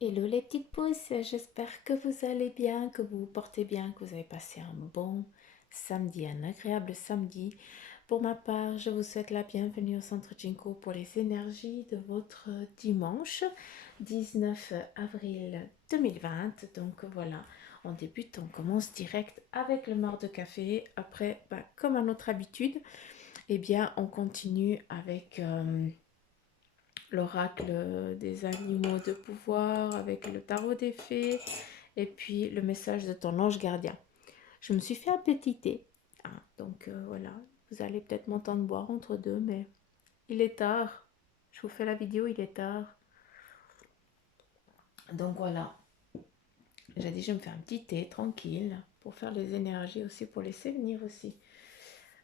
Hello les petites pousses, j'espère que vous allez bien, que vous vous portez bien, que vous avez passé un bon samedi, un agréable samedi. Pour ma part, je vous souhaite la bienvenue au Centre Jinko pour les énergies de votre dimanche 19 avril 2020. Donc voilà, on débute, on commence direct avec le mort de café. Après, comme à notre habitude, eh bien, on continue avec l'oracle des animaux de pouvoir, avec le tarot des fées, et puis le message de ton ange gardien. Je me suis fait un petit thé, hein, donc voilà, vous allez peut-être m'entendre boire entre deux, mais il est tard. Je vous fais la vidéo, il est tard. Donc voilà, j'ai dit je me fais un petit thé tranquille pour faire les énergies aussi, pour laisser venir aussi.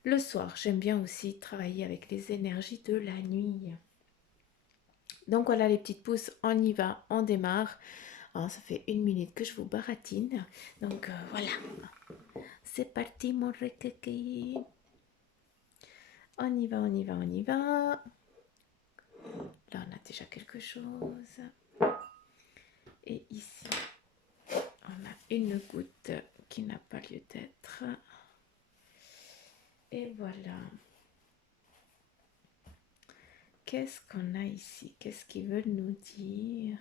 Le soir, j'aime bien aussi travailler avec les énergies de la nuit. Donc voilà les petites pousses, on y va, on démarre. Alors, ça fait 1 minute que je vous baratine. Donc voilà, c'est parti mon requeque. On y va, on y va, on y va. Là, on a déjà quelque chose. Et ici, on a une goutte qui n'a pas lieu d'être. Et voilà. Qu'est-ce qu'on a ici? Qu'est-ce qu'ils veulent nous dire?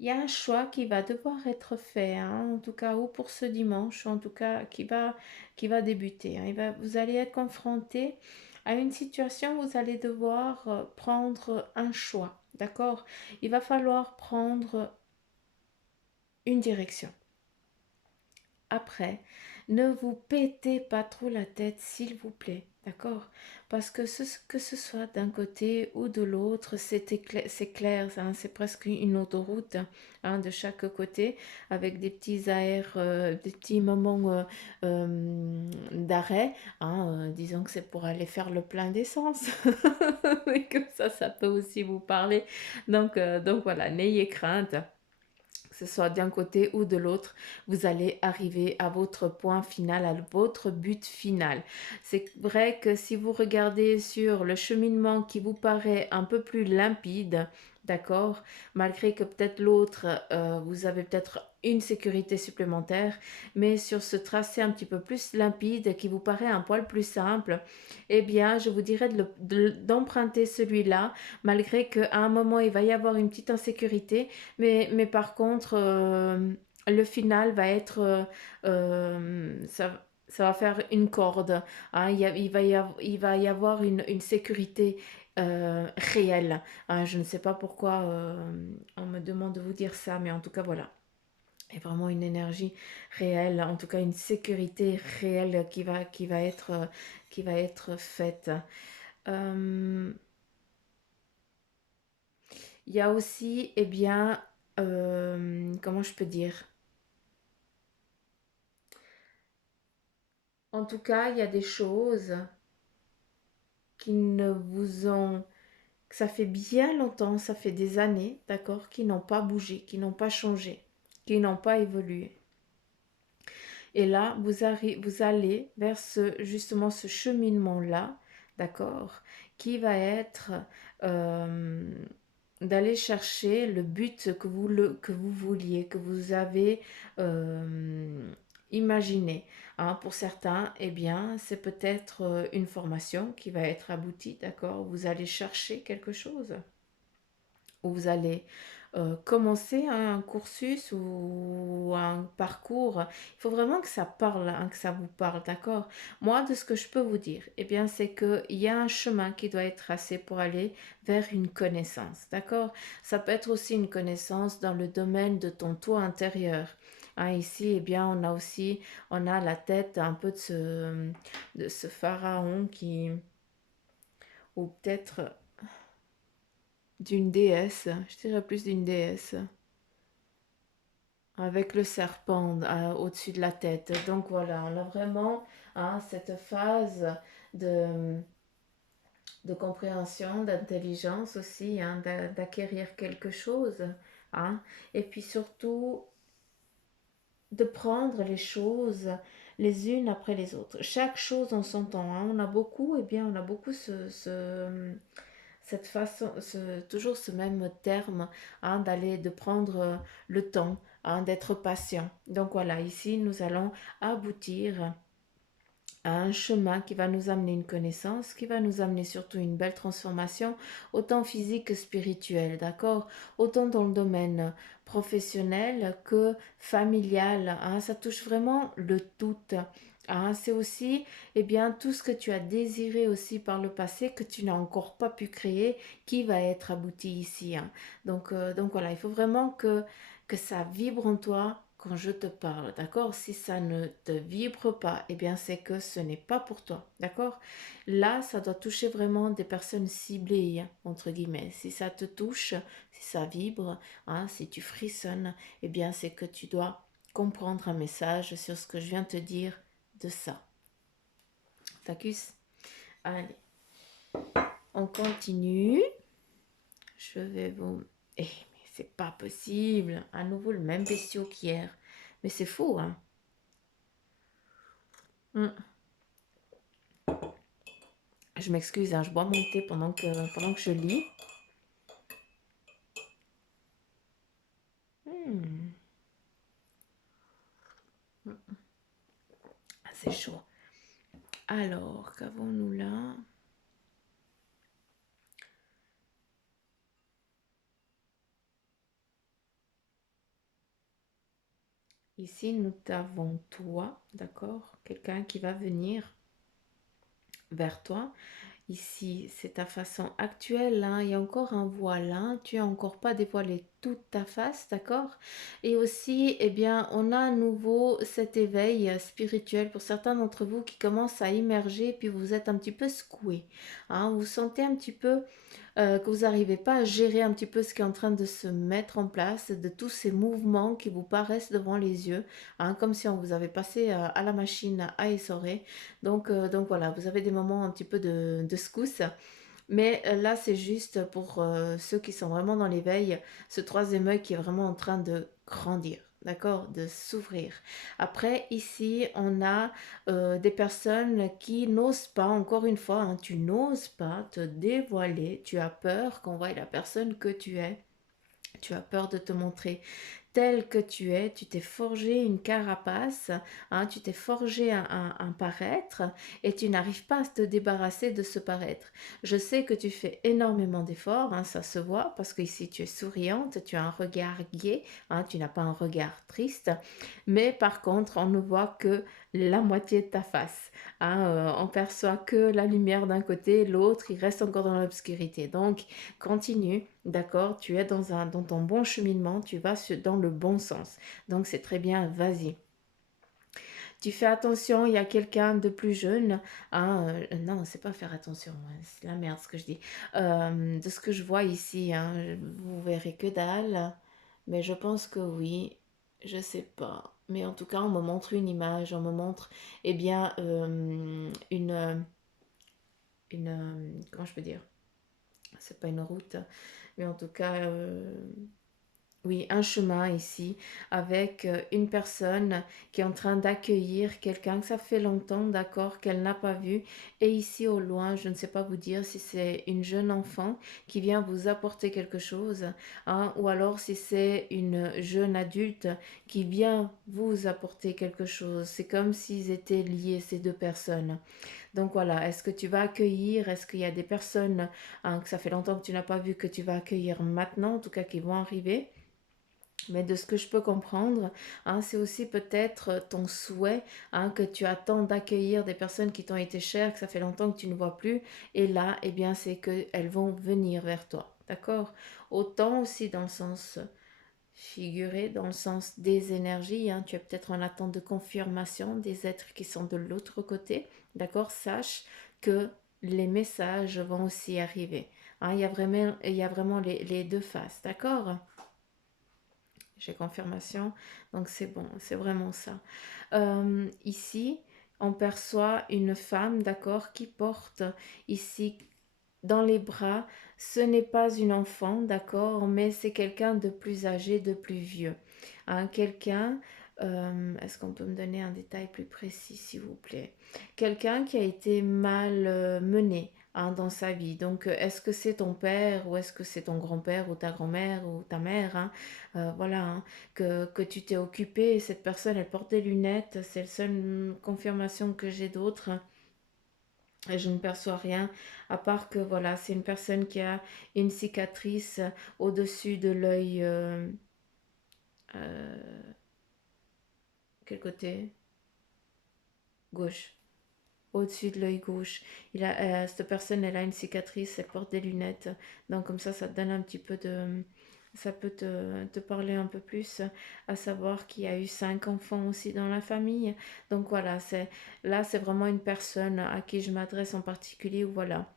Il y a un choix qui va devoir être fait, hein, en tout cas, ou pour ce dimanche, ou en tout cas, qui va débuter. Hein. Vous allez être confronté à une situation où vous allez devoir prendre un choix, d'accord? Il va falloir prendre une direction. Après, ne vous pétez pas trop la tête, s'il vous plaît, d'accord? Parce que que ce soit d'un côté ou de l'autre, c'est clair, hein, c'est presque une autoroute, hein, de chaque côté, avec des petits aères, des petits moments d'arrêt, hein, disons que c'est pour aller faire le plein d'essence, mais que ça peut aussi vous parler. Donc voilà, n'ayez crainte, que ce soit d'un côté ou de l'autre, vous allez arriver à votre point final, à votre but final. C'est vrai que si vous regardez sur le cheminement qui vous paraît un peu plus limpide, d'accord, malgré que peut-être l'autre, vous avez peut-être une sécurité supplémentaire, mais sur ce tracé un petit peu plus limpide, qui vous paraît un poil plus simple, eh bien, je vous dirais d'emprunter celui-là, malgré qu'à un moment, il va y avoir une petite insécurité, mais par contre, le final va être, ça va faire une corde. Hein. Il va y avoir une sécurité réelle. Hein. Je ne sais pas pourquoi on me demande de vous dire ça, mais en tout cas, voilà. Il y a vraiment une énergie réelle, en tout cas une sécurité réelle qui va être faite. Euh, il y a aussi, eh bien, comment je peux dire? En tout cas, il y a des choses qui ne vous ont... que ça fait bien longtemps, ça fait des années, d'accord, qui n'ont pas bougé, qui n'ont pas changé, qui n'ont pas évolué. Et là, vous allez vers justement ce cheminement-là, d'accord, qui va être euh, d'aller chercher le but que vous vouliez, que vous avez imaginé. Hein. Pour certains, eh bien, c'est peut-être une formation qui va être aboutie, d'accord? Vous allez chercher quelque chose, ou vous allez commencer un cursus ou un parcours. Il faut vraiment que ça parle, hein, que ça vous parle, d'accord? Moi, de ce que je peux vous dire, eh bien, c'est qu'il y a un chemin qui doit être tracé pour aller vers une connaissance, d'accord? Ça peut être aussi une connaissance dans le domaine de ton toi intérieur. Hein, ici, eh bien, on a la tête un peu de ce pharaon qui, ou peut-être d'une déesse, je dirais plus d'une déesse, avec le serpent au-dessus de la tête. Donc voilà, on a vraiment, hein, cette phase de, de compréhension, d'intelligence aussi, hein, d'acquérir quelque chose. Hein, et puis surtout, de prendre les choses les unes après les autres. Chaque chose en son temps. Hein. On a beaucoup, eh bien, on a beaucoup cette façon, toujours ce même terme, hein, de prendre le temps, hein, d'être patient. Donc voilà, ici, nous allons aboutir à un chemin qui va nous amener une connaissance, qui va nous amener surtout une belle transformation, autant physique que spirituelle, d'accord? Autant dans le domaine professionnel que familial, hein, ça touche vraiment le tout. Hein, c'est aussi eh bien, tout ce que tu as désiré aussi par le passé, que tu n'as encore pas pu créer, qui va être abouti ici. Hein. Donc voilà, il faut vraiment que ça vibre en toi quand je te parle, d'accord? Si ça ne te vibre pas, eh bien c'est que ce n'est pas pour toi, d'accord? Là, ça doit toucher vraiment des personnes ciblées, hein, entre guillemets. Si ça te touche, si ça vibre, hein, si tu frissonnes, eh bien c'est que tu dois comprendre un message sur ce que je viens de te dire de ça. T'accuses? Allez, on continue. Je vais vous... Eh, mais c'est pas possible. À nouveau le même bestiau qu'hier. Mais c'est fou, hein. Hmm. Je m'excuse, hein, je bois mon thé pendant que je lis. Hmm. Ah, c'est chaud. Alors, qu'avons-nous là? Ici, nous avons toi, d'accord? Quelqu'un qui va venir vers toi. Ici, c'est ta façon actuelle, hein. Il y a encore un voile, hein. Tu n'as encore pas dévoilé toute ta face, d'accord? Et aussi, eh bien, on a à nouveau cet éveil spirituel pour certains d'entre vous qui commencent à immerger, puis vous êtes un petit peu secoué, hein. Vous sentez un petit peu que vous n'arrivez pas à gérer un petit peu ce qui est en train de se mettre en place, de tous ces mouvements qui vous paraissent devant les yeux, hein, comme si on vous avait passé à la machine à essorer. Donc voilà, vous avez des moments un petit peu de secousse. Mais là, c'est juste pour ceux qui sont vraiment dans l'éveil, ce troisième œil qui est vraiment en train de grandir, d'accord, de s'ouvrir. Après, ici, on a des personnes qui n'osent pas, encore une fois, hein, tu n'oses pas te dévoiler, tu as peur qu'on voie la personne que tu es. Tu as peur de te montrer tel que tu es, tu t'es forgé une carapace, hein, tu t'es forgé un paraître et tu n'arrives pas à te débarrasser de ce paraître. Je sais que tu fais énormément d'efforts, hein, ça se voit parce que ici tu es souriante, tu as un regard gai, hein, tu n'as pas un regard triste, mais par contre on ne voit que la moitié de ta face. Hein, on perçoit que la lumière d'un côté, l'autre il reste encore dans l'obscurité. Donc continue, d'accord, tu es dans ton bon cheminement, tu vas dans le bon sens. Donc c'est très bien, vas-y. Tu fais attention, il y a quelqu'un de plus jeune. Hein, non, c'est pas faire attention, hein, c'est la merde ce que je dis. De ce que je vois ici, hein, vous verrez que dalle. Mais je pense que oui, je sais pas. Mais en tout cas, on me montre une image, on me montre, eh bien, comment je peux dire? C'est pas une route, mais en tout cas, oui, un chemin ici avec une personne qui est en train d'accueillir quelqu'un que ça fait longtemps, d'accord, qu'elle n'a pas vu. Et ici au loin, je ne sais pas vous dire si c'est une jeune enfant qui vient vous apporter quelque chose, hein, ou alors si c'est une jeune adulte qui vient vous apporter quelque chose. C'est comme s'ils étaient liés, ces deux personnes. Donc voilà, est-ce que tu vas accueillir, est-ce qu'il y a des personnes hein, que ça fait longtemps que tu n'as pas vu, que tu vas accueillir maintenant, en tout cas qui vont arriver? Mais de ce que je peux comprendre, hein, c'est aussi peut-être ton souhait hein, que tu attends d'accueillir des personnes qui t'ont été chères, que ça fait longtemps que tu ne vois plus. Et là, eh bien, c'est qu'elles vont venir vers toi. D'accord? Autant aussi dans le sens figuré, dans le sens des énergies. Hein, tu es peut-être en attente de confirmation des êtres qui sont de l'autre côté. D'accord? Sache que les messages vont aussi arriver. Hein, il y a vraiment les deux faces. D'accord? J'ai confirmation, donc c'est bon, c'est vraiment ça. Ici, on perçoit une femme, d'accord, qui porte ici dans les bras, ce n'est pas une enfant, d'accord, mais c'est quelqu'un de plus âgé, de plus vieux. Hein, quelqu'un, est-ce qu'on peut me donner un détail plus précis, s'il vous plaît? Quelqu'un qui a été mal mené. hein, dans sa vie. Donc, est-ce que c'est ton père ou est-ce que c'est ton grand-père ou ta grand-mère ou ta mère, hein, voilà, hein, que tu t'es occupé. Cette personne, elle porte des lunettes. C'est la seule confirmation que j'ai d'autre. Et je ne perçois rien, à part que voilà, c'est une personne qui a une cicatrice au-dessus de l'œil. Euh, quel côté? Gauche. Au-dessus de l'œil gauche. Cette personne, elle a une cicatrice, elle porte des lunettes. Donc comme ça te donne un petit peu de... Ça peut te parler un peu plus, à savoir qu'il y a eu 5 enfants aussi dans la famille. Donc voilà, là, c'est vraiment une personne à qui je m'adresse en particulier, où voilà,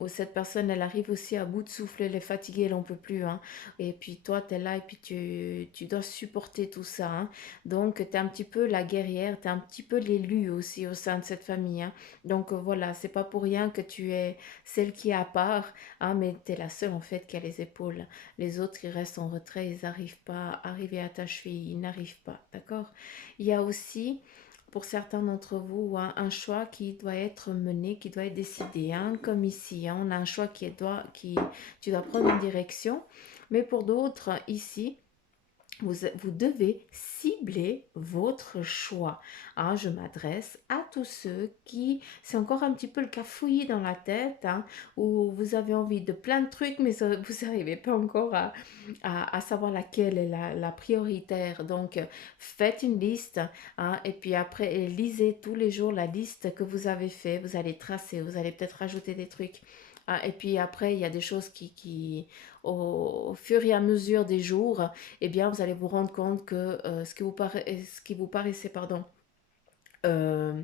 où cette personne, elle arrive aussi à bout de souffle, elle est fatiguée, elle n'en peut plus, hein. Et puis toi, tu es là et puis tu dois supporter tout ça, hein. Donc, tu es un petit peu la guerrière, tu es un petit peu l'élu aussi au sein de cette famille, hein. Donc, voilà, c'est pas pour rien que tu es celle qui est à part, hein, mais tu es la seule en fait qui a les épaules. Les autres, ils restent en retrait, ils n'arrivent pas à arriver à ta cheville, ils n'arrivent pas, d'accord? Il y a aussi pour certains d'entre vous, hein, un choix qui doit être mené, qui doit être décidé, hein, comme ici, hein, on a un choix tu dois prendre une direction, mais pour d'autres, ici, vous devez cibler votre choix, hein. Je m'adresse à tous ceux qui, c'est encore un petit peu le cafouillis dans la tête, hein, où vous avez envie de plein de trucs, mais vous n'arrivez pas encore à savoir laquelle est la prioritaire. Donc, faites une liste, hein, et puis après, lisez tous les jours la liste que vous avez fait. Vous allez tracer, vous allez peut-être rajouter des trucs. Ah, et puis après, il y a des choses au fur et à mesure des jours, eh bien, vous allez vous rendre compte que ce qui vous paraissait, pardon, euh,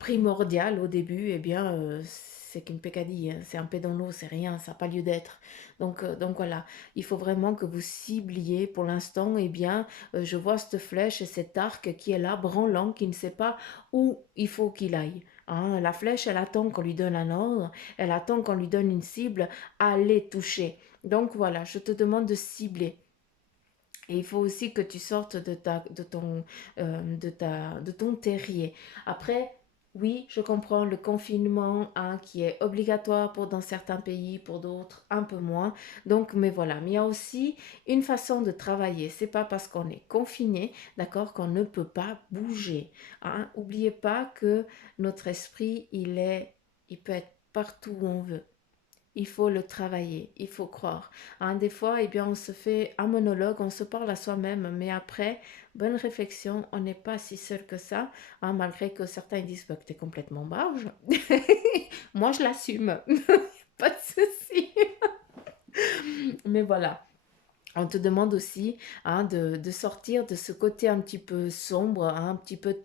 primordial au début, eh bien, c'est qu'une pécadille, hein, c'est un pet dans l'eau, c'est rien, ça n'a pas lieu d'être. Donc voilà, il faut vraiment que vous cibliez pour l'instant, eh bien, je vois cette flèche et cet arc qui est là, branlant, qui ne sait pas où il faut qu'il aille, hein. La flèche, elle attend qu'on lui donne un ordre, elle attend qu'on lui donne une cible, à les toucher. Donc voilà, je te demande de cibler. Et il faut aussi que tu sortes de ton terrier. Après, oui, je comprends le confinement, hein, qui est obligatoire dans certains pays, pour d'autres un peu moins. Donc, mais voilà. Mais il y a aussi une façon de travailler. C'est pas parce qu'on est confiné, d'accord, qu'on ne peut pas bouger, hein. Oubliez pas que notre esprit, il peut être partout où on veut. Il faut le travailler, il faut croire, hein. Des fois, eh bien, on se fait un monologue, on se parle à soi-même, mais après, bonne réflexion, on n'est pas si seul que ça, hein, malgré que certains disent bah, que tu es complètement barge. Moi, je l'assume, pas de souci. Mais voilà. On te demande aussi, hein, de sortir de ce côté un petit peu sombre, hein, un petit peu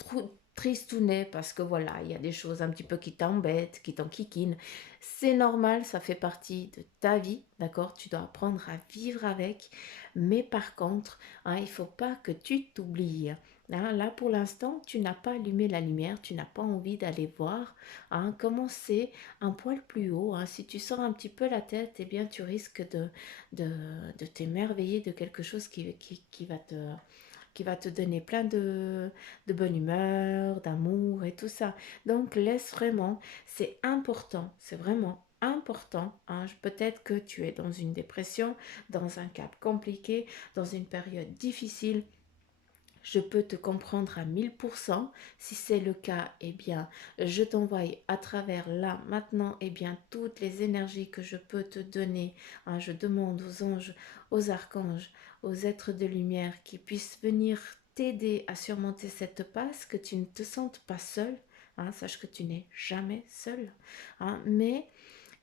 tristounet, parce que voilà, il y a des choses un petit peu qui t'embêtent, qui t'enquiquinent. C'est normal, ça fait partie de ta vie, d'accord? Tu dois apprendre à vivre avec. Mais par contre, hein, il ne faut pas que tu t'oublies, hein. Là, pour l'instant, tu n'as pas allumé la lumière, tu n'as pas envie d'aller voir, hein, comment c'est un poil plus haut, hein. Si tu sors un petit peu la tête, eh bien, tu risques de, de t'émerveiller de quelque chose qui va te donner plein de bonne humeur, d'amour et tout ça. Donc laisse vraiment, c'est important, c'est vraiment important, hein. Peut-être que tu es dans une dépression, dans un cap compliqué, dans une période difficile. Je peux te comprendre à 1000%. Si c'est le cas, eh bien, je t'envoie à travers là, maintenant, eh bien, toutes les énergies que je peux te donner, hein. Je demande aux anges, aux archanges, aux êtres de lumière qui puissent venir t'aider à surmonter cette passe, que tu ne te sentes pas seul, hein. Sache que tu n'es jamais seul, hein. Mais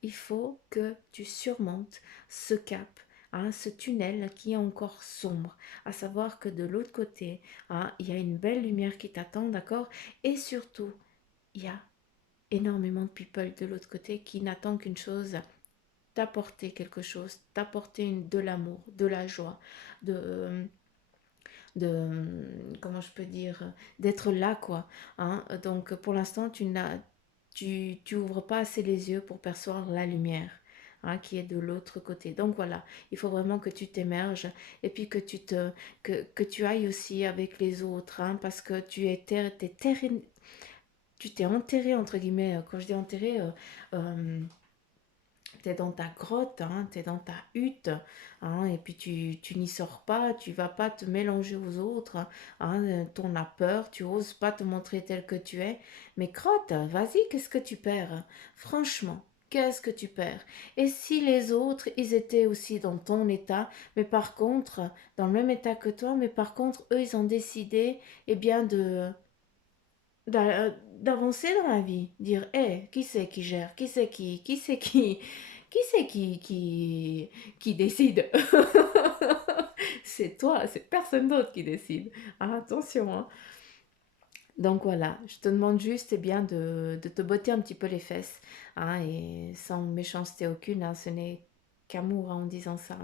il faut que tu surmontes ce cap, hein, ce tunnel qui est encore sombre, à savoir que de l'autre côté, hein, il y a une belle lumière qui t'attend, d'accord? Et surtout, il y a énormément de people de l'autre côté qui n'attendent qu'une chose, t'apporter quelque chose, t'apporter de l'amour, de la joie, comment je peux dire, d'être là, quoi, hein. Donc pour l'instant, tu ouvres pas assez les yeux pour percevoir la lumière, hein, qui est de l'autre côté. Donc voilà, il faut vraiment que tu t'émerges et puis que tu ailles aussi avec les autres, hein, parce que t'es tu t'es enterré, entre guillemets, quand je dis enterré, t'es dans ta grotte, hein, t'es dans ta hutte, hein, et puis tu n'y sors pas, tu vas pas te mélanger aux autres, hein, t'en as peur, tu oses pas te montrer tel que tu es, mais crotte, vas-y, qu'est-ce que tu perds? Franchement, qu'est-ce que tu perds? Et si les autres, ils étaient aussi dans ton état, mais par contre, dans le même état que toi, mais par contre, eux, ils ont décidé, eh bien, d'avancer dans la vie, dire, hé, qui c'est qui gère, qui c'est qui décide. C'est toi, c'est personne d'autre qui décide. Ah, attention, hein. Donc voilà, je te demande juste, eh bien, de te botter un petit peu les fesses, hein, et sans méchanceté aucune, hein, ce n'est qu'amour, hein, en disant ça,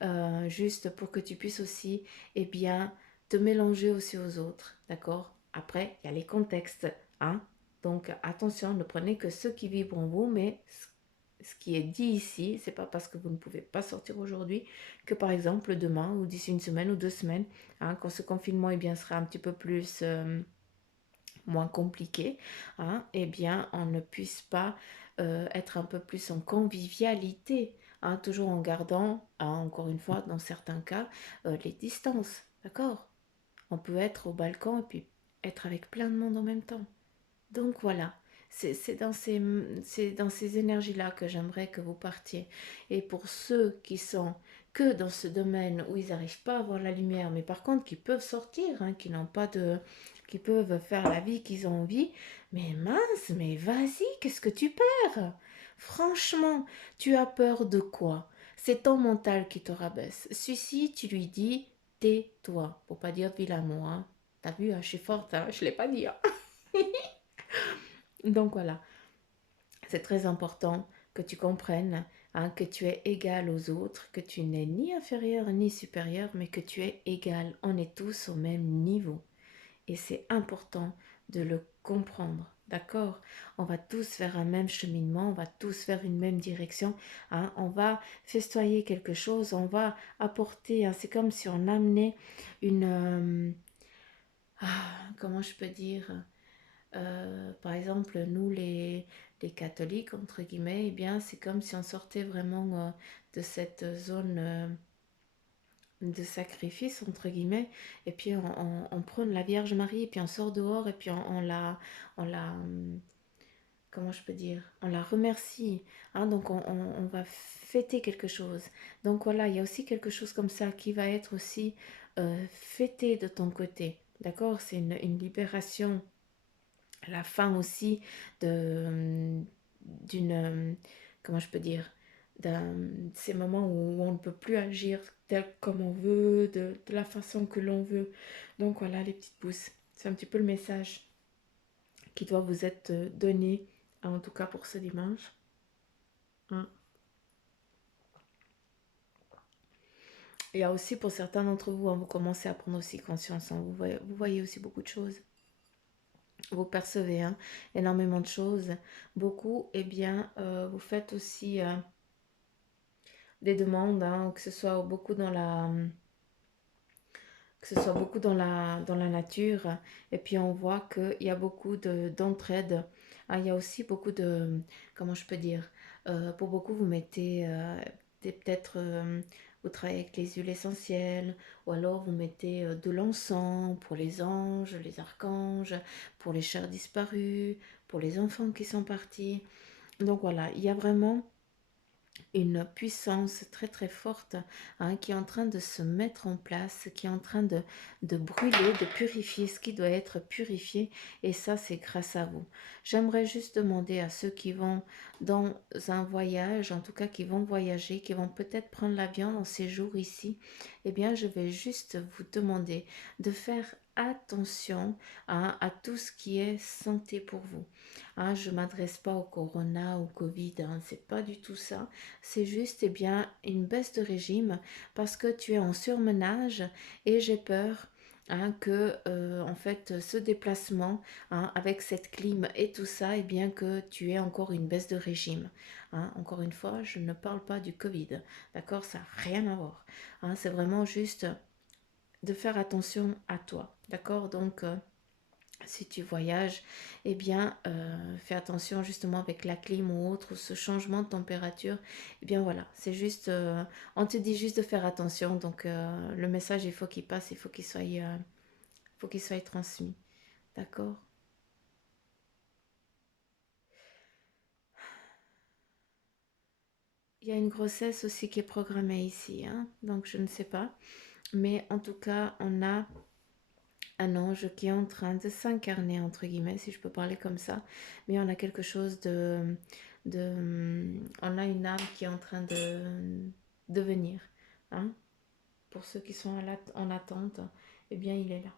hein. Juste pour que tu puisses aussi, eh bien, te mélanger aussi aux autres, d'accord? Après, il y a les contextes, hein. Donc attention, ne prenez que ce qui vibre en vous, mais ce qui est dit ici, c'est pas parce que vous ne pouvez pas sortir aujourd'hui que par exemple demain ou d'ici une semaine ou 2 semaines, hein, quand ce confinement, eh bien, sera un petit peu plus moins compliqué, hein, eh bien, on ne puisse pas être un peu plus en convivialité, hein, toujours en gardant, hein, encore une fois, dans certains cas, les distances, d'accord? On peut être au balcon et puis être avec plein de monde en même temps. Donc voilà, c'est dans ces énergies-là que j'aimerais que vous partiez. Et pour ceux qui sont que dans ce domaine où ils n'arrivent pas à voir la lumière, mais par contre qui peuvent sortir, hein, qui n'ont pas de, qui peuvent faire la vie qu'ils ont envie, mais mince, mais vas-y, qu'est-ce que tu perds? Franchement, tu as peur de quoi? C'est ton mental qui te rabaisse. Celui-ci, tu lui dis, tais-toi, pour pas dire de vilain mot, hein. T'as vu, hein, je suis forte, hein, je l'ai pas dit, hein. Donc voilà, c'est très important que tu comprennes, hein, que tu es égal aux autres, que tu n'es ni inférieur ni supérieur, mais que tu es égal. On est tous au même niveau. Et c'est important de le comprendre. D'accord? On va tous faire un même cheminement, on va tous faire une même direction, hein, on va festoyer quelque chose, on va apporter, hein, c'est comme si on amenait une... comment je peux dire? Par exemple, nous les catholiques, entre guillemets, eh bien, c'est comme si on sortait vraiment de cette zone de sacrifice, entre guillemets, et puis on prône la Vierge Marie, et puis on sort dehors, et puis on la, comment je peux dire, on la remercie, hein, donc on va fêter quelque chose. Donc voilà, il y a aussi quelque chose comme ça qui va être aussi fêté de ton côté, d'accord? C'est une libération, la fin aussi de d'une comment je peux dire, d'un ces moments où on ne peut plus agir tel comme on veut, de la façon que l'on veut. Donc voilà les petites pousses, c'est un petit peu le message qui doit vous être donné, en tout cas pour ce dimanche, hein. Il y a aussi pour certains d'entre vous, hein, vous commencez à prendre aussi conscience, hein, vous voyez aussi beaucoup de choses, vous percevez, hein, énormément de choses, beaucoup, et bien vous faites aussi des demandes, hein, que ce soit beaucoup dans la nature. Et puis on voit qu'il y a beaucoup d'entraide. Ah, il y a aussi beaucoup de, comment je peux dire, pour beaucoup vous mettez peut-être, vous travaillez avec les huiles essentielles, ou alors vous mettez de l'encens pour les anges, les archanges, pour les chers disparus, pour les enfants qui sont partis. Donc voilà, il y a vraiment une puissance très très forte, hein, qui est en train de se mettre en place, qui est en train de brûler, de purifier ce qui doit être purifié, et ça c'est grâce à vous. J'aimerais juste demander à ceux qui vont dans un voyage, en tout cas qui vont voyager, qui vont peut-être prendre l'avion dans ces jours ici, eh bien je vais juste vous demander de faire attention, hein, à tout ce qui est santé pour vous. Hein, je ne m'adresse pas au corona, au Covid, hein, c'est pas du tout ça. C'est juste, eh bien, une baisse de régime parce que tu es en surmenage, et j'ai peur, hein, que en fait ce déplacement, hein, avec cette clim et tout ça, eh bien que tu aies encore une baisse de régime, hein. Encore une fois, je ne parle pas du Covid, d'accord, ça n'a rien à voir, hein, c'est vraiment juste de faire attention à toi, d'accord. Donc Si tu voyages, eh bien, fais attention justement avec la clim ou autre, ou ce changement de température. Eh bien voilà, c'est juste, on te dit juste de faire attention. Donc le message, il faut qu'il passe, faut qu'il soit transmis. D'accord? Il y a une grossesse aussi qui est programmée ici, hein, donc je ne sais pas. Mais en tout cas, on a un ange qui est en train de s'incarner, entre guillemets, si je peux parler comme ça. Mais on a quelque chose on a une âme qui est en train de venir. Hein. Pour ceux qui sont en attente, eh bien, il est là.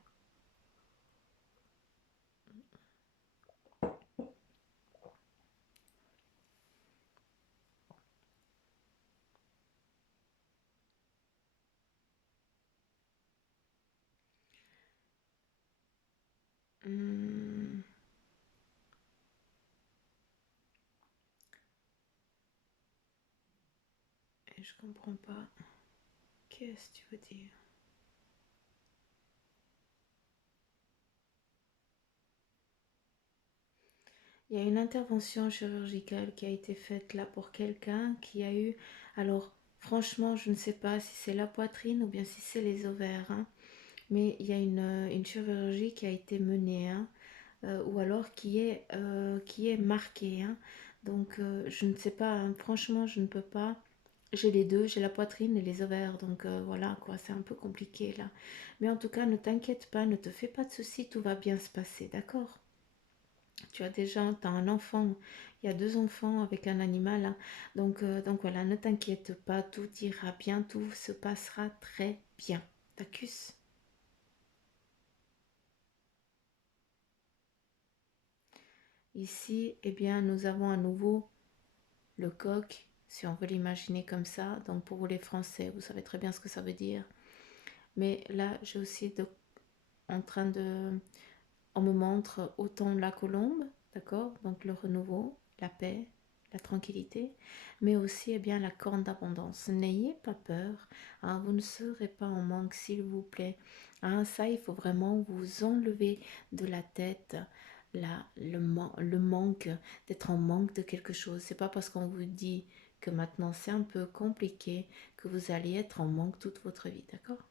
Hum, et je comprends pas. Qu'est-ce que tu veux dire? Il y a une intervention chirurgicale qui a été faite là pour quelqu'un qui a eu... Alors, franchement, je ne sais pas si c'est la poitrine ou bien si c'est les ovaires, hein, mais il y a une chirurgie qui a été menée, hein, ou alors qui est marquée. Hein. Donc, je ne sais pas, hein, franchement, je ne peux pas. J'ai les deux, j'ai la poitrine et les ovaires, donc voilà, quoi, c'est un peu compliqué là. Mais en tout cas, ne t'inquiète pas, ne te fais pas de soucis, tout va bien se passer, d'accord? Tu as déjà, tu as un enfant, il y a deux enfants avec un animal, hein. Donc voilà, ne t'inquiète pas, tout ira bien, tout se passera très bien. T'accuse. Ici, eh bien, nous avons à nouveau le coq, si on veut l'imaginer comme ça. Donc pour vous les Français, vous savez très bien ce que ça veut dire. Mais là, j'ai aussi en train de... On me montre autant la colombe, d'accord? Donc le renouveau, la paix, la tranquillité, mais aussi eh bien, la corne d'abondance. N'ayez pas peur, hein, vous ne serez pas en manque, s'il vous plaît. Hein, ça, il faut vraiment vous enlever de la tête le manque, d'être en manque de quelque chose. C'est pas parce qu'on vous dit que maintenant c'est un peu compliqué que vous allez être en manque toute votre vie, d'accord?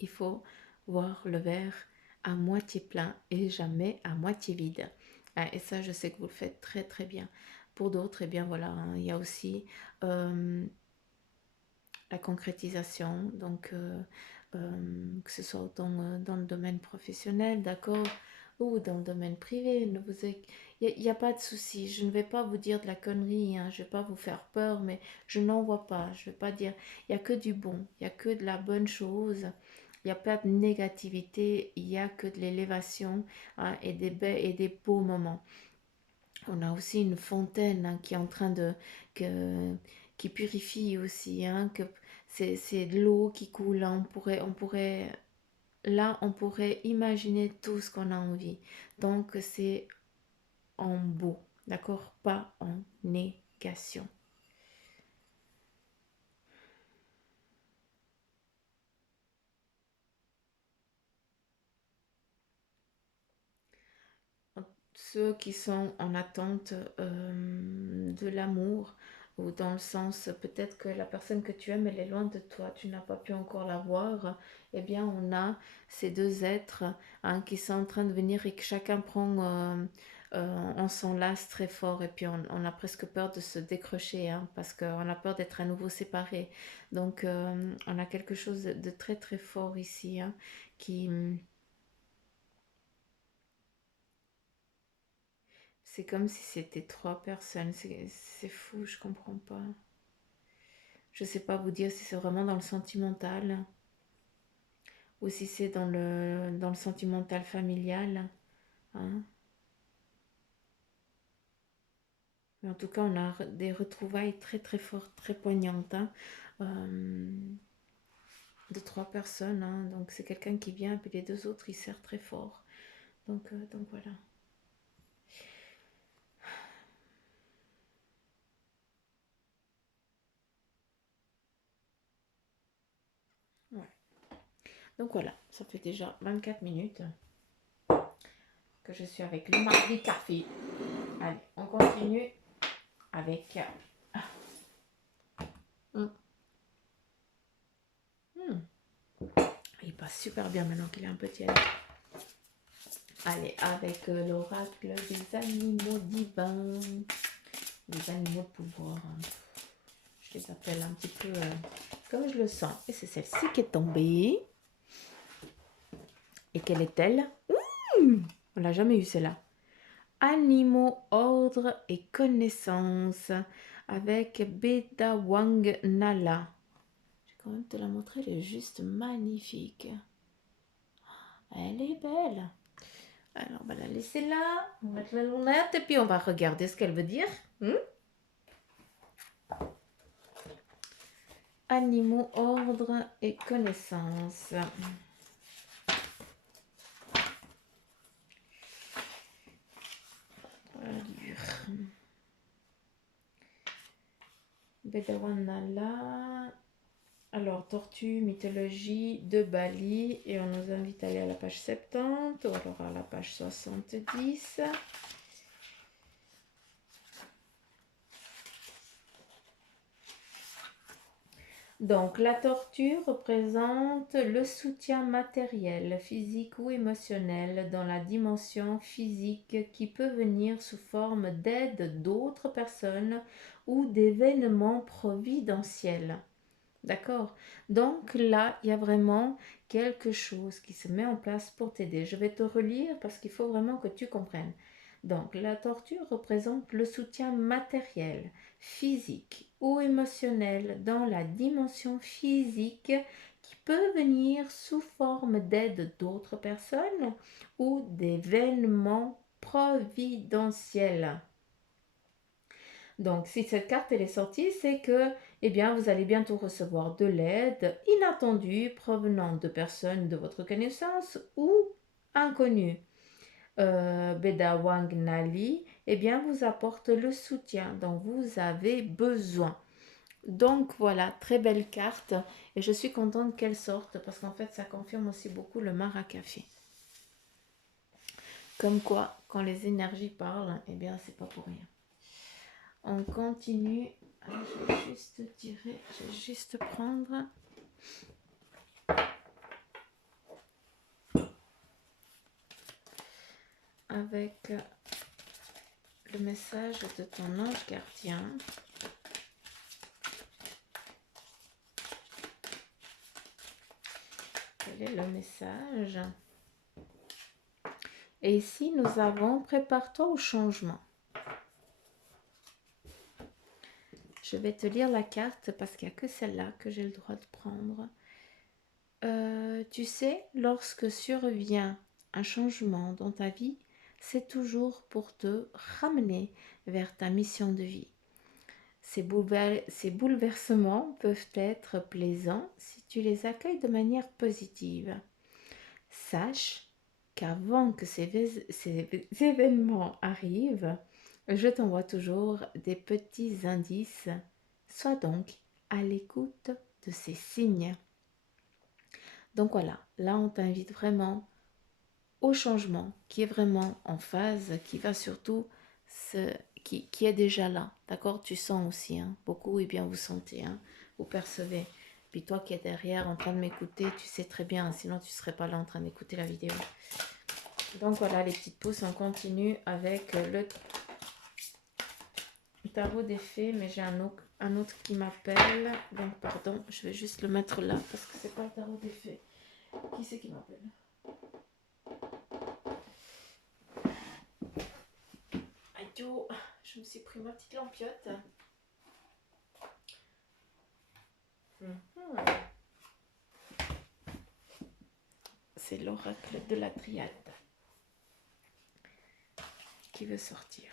Il faut voir le verre à moitié plein et jamais à moitié vide. Ah, et ça, je sais que vous le faites très très bien. Pour d'autres, eh bien voilà, hein, il y a aussi euh, la concrétisation, donc que ce soit autant dans le domaine professionnel, d'accord, ou dans le domaine privé. Il n'y a, pas de souci. Je ne vais pas vous dire de la connerie, hein, je ne vais pas vous faire peur, mais je n'en vois pas. Je ne vais pas dire, il n'y a que du bon, il n'y a que de la bonne chose. Il n'y a pas de négativité, il n'y a que de l'élévation, hein, et des beaux moments. On a aussi une fontaine, hein, qui est en train qui purifie aussi, hein, que c'est de l'eau qui coule, hein. Là, on pourrait imaginer tout ce qu'on a envie. Donc, c'est en beau, d'accord? Pas en négation. Ceux qui sont en attente de l'amour, ou dans le sens peut-être que la personne que tu aimes elle est loin de toi, tu n'as pas pu encore la voir, eh bien on a ces deux êtres, hein, qui sont en train de venir et que chacun prend, on s'enlace très fort et puis on a presque peur de se décrocher, hein, parce qu'on a peur d'être à nouveau séparés. Donc on a quelque chose de très très fort ici, hein, qui... C'est comme si c'était trois personnes. C'est fou, je comprends pas. Je sais pas vous dire si c'est vraiment dans le sentimental ou si c'est dans le sentimental familial. Hein. Mais en tout cas, on a des retrouvailles très très fortes, très poignantes, hein, euh, de trois personnes. Hein. Donc c'est quelqu'un qui vient, puis les deux autres, ils serrent très fort. Donc voilà. Ouais. Donc voilà, ça fait déjà 24 minutes. que je suis avec le mardi café. Allez, on continue avec... Il passe super bien maintenant qu'il est un peu tiède. Allez, avec l'oracle des animaux divins. Les animaux de pouvoir. Je les appelle un petit peu comme je le sens. Et c'est celle-ci qui est tombée. Et quelle est-elle? On l'a jamais eu celle-là. Animaux, ordre et connaissance. Avec Beda Wang Nala. Je vais quand même te la montrer. Elle est juste magnifique. Elle est belle. Alors, on va la laisser là. On va mettre la lunette et puis on va regarder ce qu'elle veut dire. Animaux, ordre et connaissance. Bedawanala. Alors, tortue, mythologie de Bali. Et on nous invite à aller à la page 70 ou alors à la page 70. Donc, la tortue représente le soutien matériel, physique ou émotionnel dans la dimension physique qui peut venir sous forme d'aide d'autres personnes ou d'événements providentiels. D'accord? Donc là, il y a vraiment quelque chose qui se met en place pour t'aider. Je vais te relire parce qu'il faut vraiment que tu comprennes. Donc, la tortue représente le soutien matériel, physique ou émotionnel dans la dimension physique qui peut venir sous forme d'aide d'autres personnes ou d'événements providentiels. Donc, si cette carte elle est sortie, c'est que, eh bien, vous allez bientôt recevoir de l'aide inattendue provenant de personnes de votre connaissance ou inconnues. Beda Wang Nali, eh bien, vous apporte le soutien dont vous avez besoin. Donc voilà, très belle carte et je suis contente qu'elle sorte parce qu'en fait, ça confirme aussi beaucoup le maracafé. Comme quoi, quand les énergies parlent, eh bien, c'est pas pour rien. On continue. Alors, je vais juste tirer, je vais juste prendre. Avec le message de ton ange gardien. Quel est le message? Et ici, nous avons prépare-toi au changement. Je vais te lire la carte parce qu'il n'y a que celle-là que j'ai le droit de prendre. Tu sais, lorsque survient un changement dans ta vie, c'est toujours pour te ramener vers ta mission de vie. Ces bouleversements peuvent être plaisants si tu les accueilles de manière positive. Sache qu'avant que ces événements arrivent, je t'envoie toujours des petits indices. Sois donc à l'écoute de ces signes. Donc voilà, là on t'invite vraiment au changement qui est vraiment en phase, qui va surtout qui est déjà là, d'accord? Tu sens aussi, hein, beaucoup, et bien vous sentez, hein, vous percevez. Puis toi qui es derrière en train de m'écouter, tu sais très bien, hein, sinon tu ne serais pas là en train d'écouter la vidéo. Donc voilà les petites pouces, on continue avec le tarot des fées, mais j'ai un autre qui m'appelle. Donc pardon, je vais juste le mettre là parce que c'est pas le tarot des fées. Qui c'est qui m'appelle? Aïe, je me suis pris ma petite lampiote. C'est l'oracle de la triade qui veut sortir.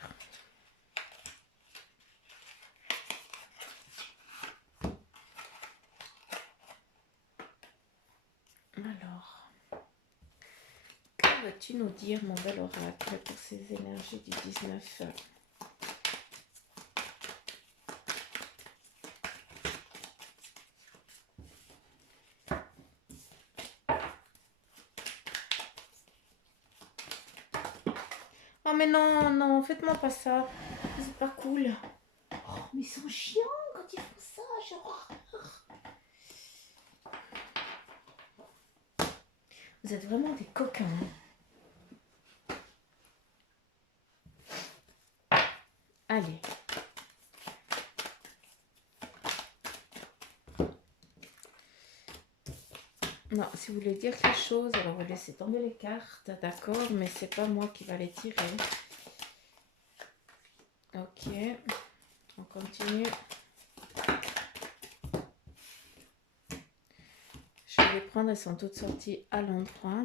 Alors, que veux-tu nous dire, mon bel oracle, pour ces énergies du 19 ? Oh mais non, non, faites-moi pas ça. C'est pas cool. Oh, mais ils sont chiants quand ils font ça. Genre. Vous êtes vraiment des coquins. Allez. Non, si vous voulez dire quelque chose, alors vous laissez tomber les cartes, d'accord, mais c'est pas moi qui va les tirer. Ok, on continue. Je vais les prendre, elles sont toutes sorties à l'endroit.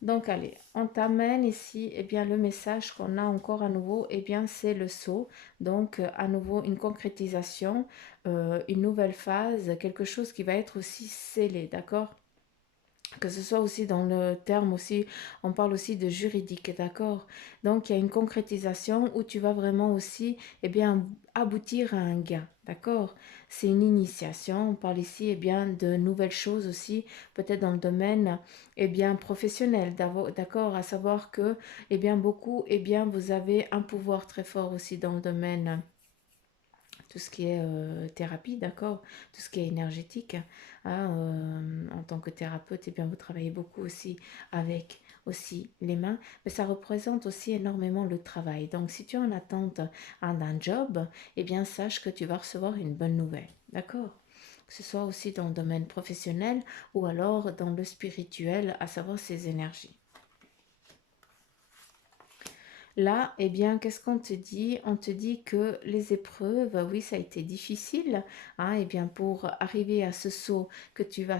Donc allez, on t'amène ici, eh bien le message qu'on a encore à nouveau, eh bien c'est le saut. Donc à nouveau une concrétisation, une nouvelle phase, quelque chose qui va être aussi scellé, d'accord? Que ce soit aussi dans le terme aussi, on parle aussi de juridique, d'accord? Donc il y a une concrétisation où tu vas vraiment aussi, eh bien, aboutir à un gain, d'accord? C'est une initiation, on parle ici, eh bien, de nouvelles choses aussi, peut-être dans le domaine, eh bien, professionnel, d'accord? À savoir que, eh bien, beaucoup, eh bien, vous avez un pouvoir très fort aussi dans le domaine tout ce qui est thérapie, d'accord, tout ce qui est énergétique. Hein, en tant que thérapeute, eh bien, vous travaillez beaucoup aussi avec aussi les mains, mais ça représente aussi énormément le travail. Donc, si tu es en attente d'un job, eh bien, sache que tu vas recevoir une bonne nouvelle, d'accord? Que ce soit aussi dans le domaine professionnel ou alors dans le spirituel, à savoir ces énergies. Là, eh bien, qu'est-ce qu'on te dit? On te dit que les épreuves, oui, ça a été difficile, hein, eh bien, pour arriver à ce saut que tu vas,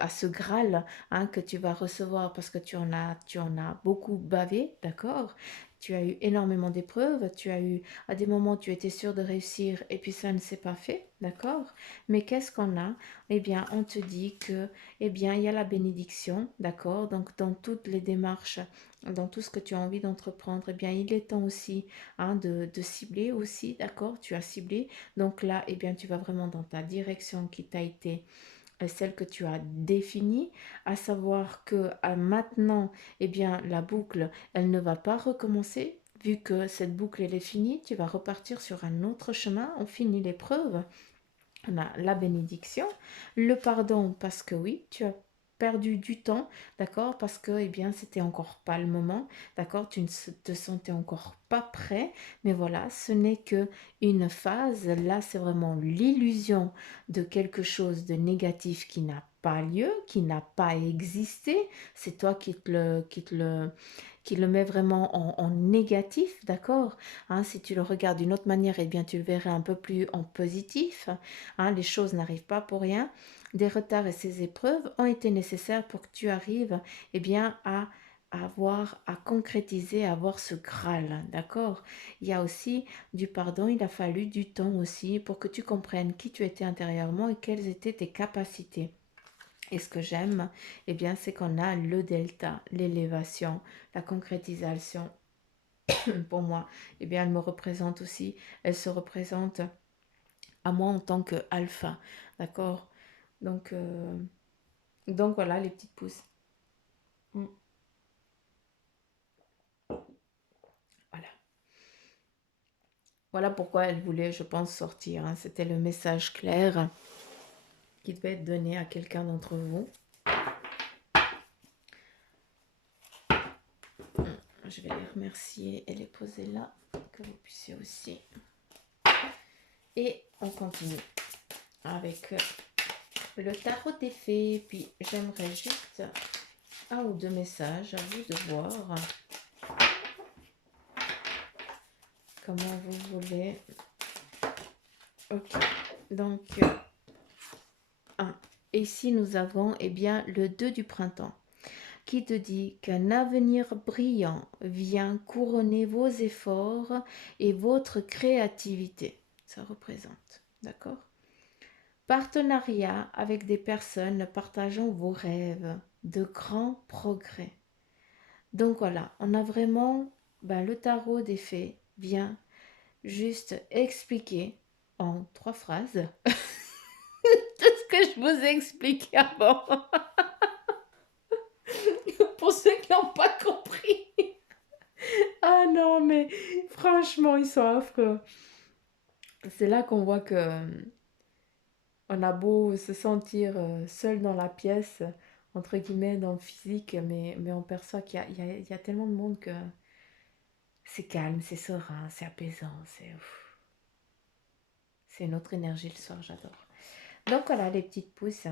à ce Graal, hein, que tu vas recevoir parce que tu en as beaucoup bavé, d'accord? Tu as eu énormément d'épreuves, tu as eu, à des moments, tu étais sûr de réussir et puis ça ne s'est pas fait, d'accord? Mais qu'est-ce qu'on a? Eh bien, on te dit que, eh bien, il y a la bénédiction, d'accord? Donc, dans toutes les démarches dans tout ce que tu as envie d'entreprendre, eh bien, il est temps aussi hein, de cibler aussi, d'accord? Tu as ciblé. Donc là, eh bien, tu vas vraiment dans ta direction qui t'a été celle que tu as définie, à savoir que maintenant, eh bien, la boucle, elle ne va pas recommencer. Vu que cette boucle, elle est finie, tu vas repartir sur un autre chemin. On finit l'épreuve. On a la bénédiction, le pardon parce que oui, tu as perdu du temps, d'accord, parce que eh bien c'était encore pas le moment, d'accord, tu ne te sentais encore pas prêt, mais voilà, ce n'est que une phase, là c'est vraiment l'illusion de quelque chose de négatif qui n'a pas lieu, qui n'a pas existé, c'est toi qui le met vraiment en négatif, d'accord, hein, si tu le regardes d'une autre manière, eh bien tu le verrais un peu plus en positif. Hein, les choses n'arrivent pas pour rien. Des retards et ces épreuves ont été nécessaires pour que tu arrives eh bien, à avoir, à concrétiser, à avoir ce Graal, d'accord? Il y a aussi du pardon, il a fallu du temps aussi pour que tu comprennes qui tu étais intérieurement et quelles étaient tes capacités. Et ce que j'aime, eh bien, c'est qu'on a le delta, l'élévation, la concrétisation. Pour moi, eh bien, elle me représente aussi, elle se représente à moi en tant que alpha, d'accord? Donc, euh, donc voilà les petites pousses. Mm. Voilà. Voilà pourquoi elle voulait, je pense, sortir, hein. C'était le message clair qui devait être donné à quelqu'un d'entre vous. Je vais les remercier et les poser là, que vous puissiez aussi. Et on continue avec le tarot des fées. Puis j'aimerais juste un ou deux messages à vous de voir comment vous voulez. Ok, donc ici nous avons eh bien le 2 du printemps qui te dit qu'un avenir brillant vient couronner vos efforts et votre créativité. Ça représente, d'accord? Partenariat avec des personnes partageant vos rêves, de grands progrès. Donc voilà, on a vraiment, le tarot des fées vient juste expliquer en 3 phrases tout ce que je vous ai expliqué avant. Pour ceux qui n'ont pas compris. non, mais franchement, ils sont affreux. C'est là qu'on voit que on a beau se sentir seul dans la pièce, entre guillemets, dans le physique, mais on perçoit qu'il y a, il y a tellement de monde que c'est calme, c'est serein, c'est apaisant, c'est une autre énergie le soir, j'adore. Donc voilà les petites pousses.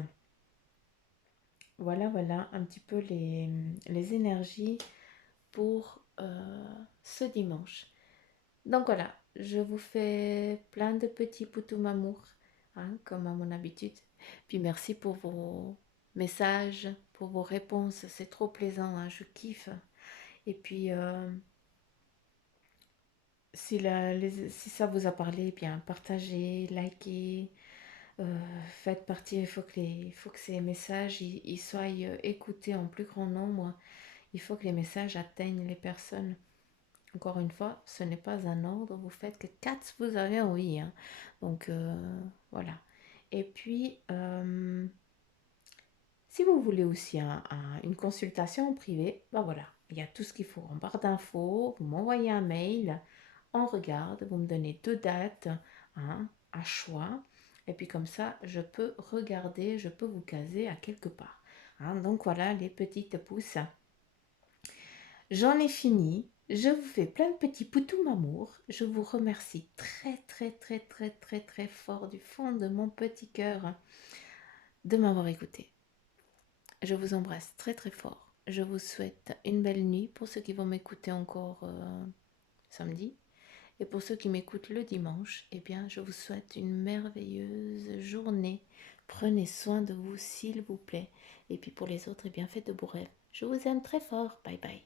Voilà, voilà un petit peu les énergies pour ce dimanche. Donc voilà, je vous fais plein de petits poutous mamour, hein, comme à mon habitude. Puis merci pour vos messages, pour vos réponses, c'est trop plaisant, hein, je kiffe. Et puis, si ça vous a parlé, eh bien partagez, likez, faites partie. Il faut que ces messages ils soient écoutés en plus grand nombre. Il faut que les messages atteignent les personnes. Encore une fois, ce n'est pas un ordre, vous faites que 4, vous avez un oui, hein. Donc voilà. Et puis, si vous voulez aussi une consultation en privé, ben voilà, il y a tout ce qu'il faut en barre d'infos, vous m'envoyez un mail, on regarde, vous me donnez 2 dates, hein, à choix, et puis comme ça, je peux regarder, je peux vous caser à quelque part, hein. Donc voilà les petites pousses. J'en ai fini. Je vous fais plein de petits poutous mamour. Je vous remercie très très très très très très fort du fond de mon petit cœur de m'avoir écouté. Je vous embrasse très très fort. Je vous souhaite une belle nuit pour ceux qui vont m'écouter encore samedi. Et pour ceux qui m'écoutent le dimanche, eh bien, je vous souhaite une merveilleuse journée. Prenez soin de vous, s'il vous plaît. Et puis pour les autres, eh bien, faites de beaux rêves. Je vous aime très fort. Bye bye.